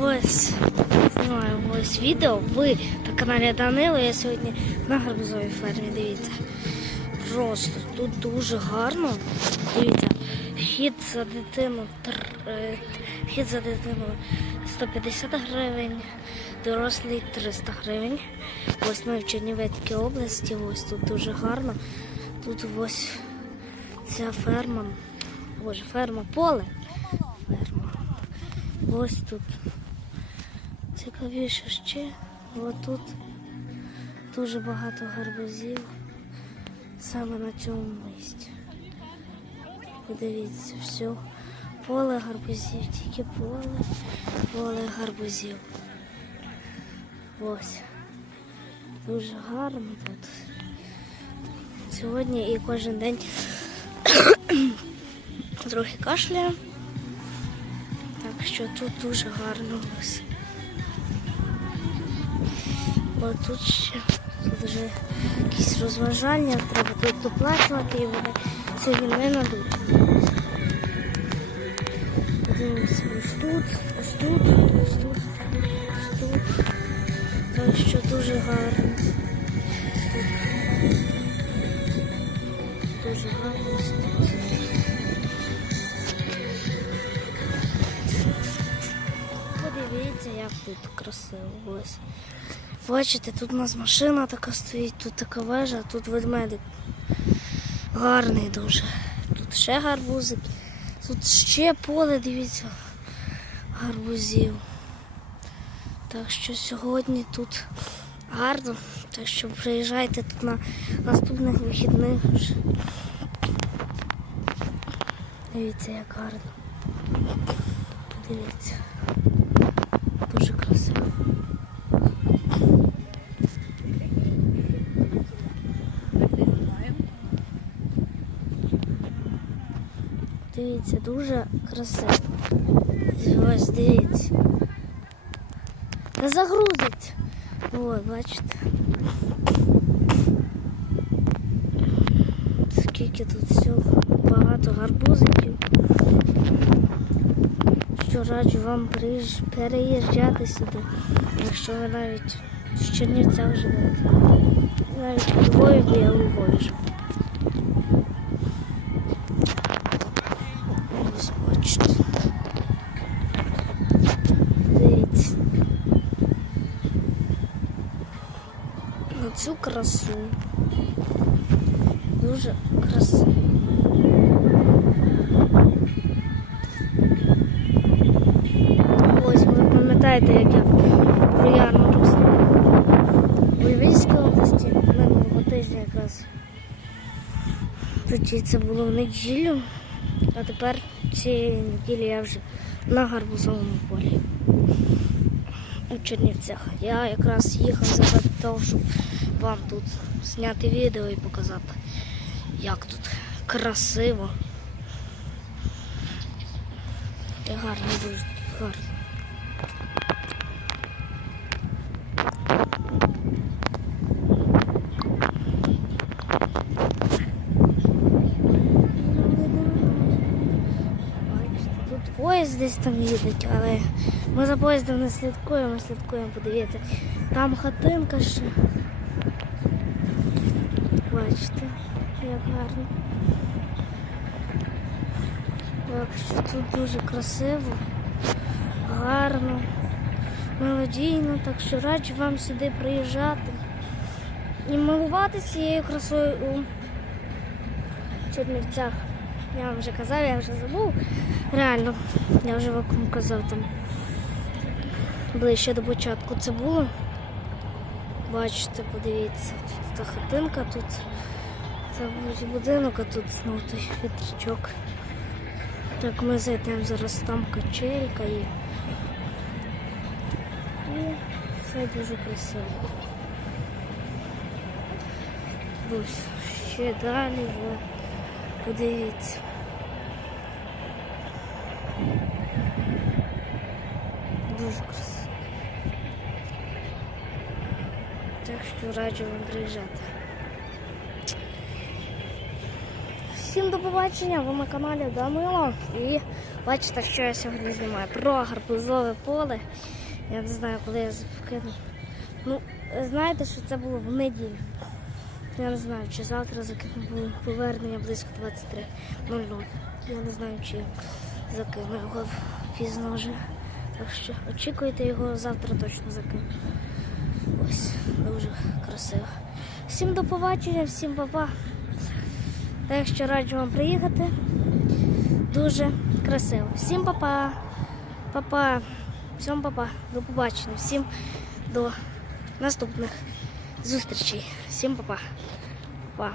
Ось знімаю ось відео. Ви на каналі Данило. Я сьогодні на гарбузовій фермі. Дивіться. Просто тут дуже гарно. Дивіться, вхід за дитину тр- е, вхід за дитину 150 гривень, дорослий 300 гривень. Ось ми в Чернівецькій області. Ось тут дуже гарно. Тут ось ця ферма. Боже, ферма поле. Ось тут. Цікавіше ще. Ось тут дуже багато гарбузів саме на цьому місці. Подивіться, все. Поле гарбузів, тільки поле, поле гарбузів. Ось. Дуже гарно тут. Сьогодні і кожен день трохи кашляю. Так що тут дуже гарно ось. Бо тут ще вже якісь розважання, треба тут доплачувати і вони сьогодні не надуть. Подивимося ось тут, ось тут, ось тут, ось тут. Так що дуже гарно. Тут дуже гарно ось тут. Подивіться, як тут красиво ось. Бачите, тут у нас машина така стоїть, тут така вежа, тут ведмедик. Гарний дуже. Тут ще гарбузик. Тут ще поле, дивіться, гарбузів. Так що сьогодні тут гарно. Так що приїжджайте тут на наступних вихідних. Дивіться, як гарно. Подивіться. Дуже красиво. Дивіться, дуже красиво. Ось дивіться. Та загрузить. Ой, бачите. Скільки тут всього багато гарбузиків. Що раджу вам переїжджати сюди, якщо ви навіть в Чернівцях живете. Навіть у Львові, я у Львові живу. Цю красу. Дуже красиво. Ось ви пам'ятаєте, як я про ярмарок. У Львівській області минулого тижня якраз. Тоді це було в неділю, а тепер цієї неділі я вже на гарбузовому полі у Чернівцях. Я якраз їхав за того, щоб вам тут зняти відео і показати, як тут красиво. І гарно дуже гарно. Поїзд десь там їдуть, але ми за поїздом не слідкуємо, слідкуємо, подивіться. Там хатинка ще. Бачите, як гарно. Так що тут дуже красиво, гарно, мелодійно, так що раджу вам сюди приїжджати і милуватися цією красою у Чернівцях. Я вам вже казав, я вже забув. Реально, я вже вам казав там ближче до початку це було. Бачите, подивіться, тут та хатинка, тут це будинок, а тут знову той вітрячок. Так, ми зайдемо зараз там качелька є. І все дуже красиво. Ось ще далі, подивіться. Дуже красиво. Так що раджу вам приїжджати. всім до побачення. Ви на каналі Данило. І бачите, що я сьогодні знімаю. Про гарбузове поле. Я не знаю, коли я закину. Ну, знаєте, що це було в неділю. Я не знаю, чи завтра закину повернення близько 23.00. Я не знаю, чи закину його пізно вже. Так що очікуйте його завтра точно закину. Ось, дуже красиво. Всім до побачення, всім па-па. Так що раджу вам приїхати. Дуже красиво. Всім па-па. Па-па. Всім па-па. До побачення. Всім до наступних зустрічей. Всім па-па. Па.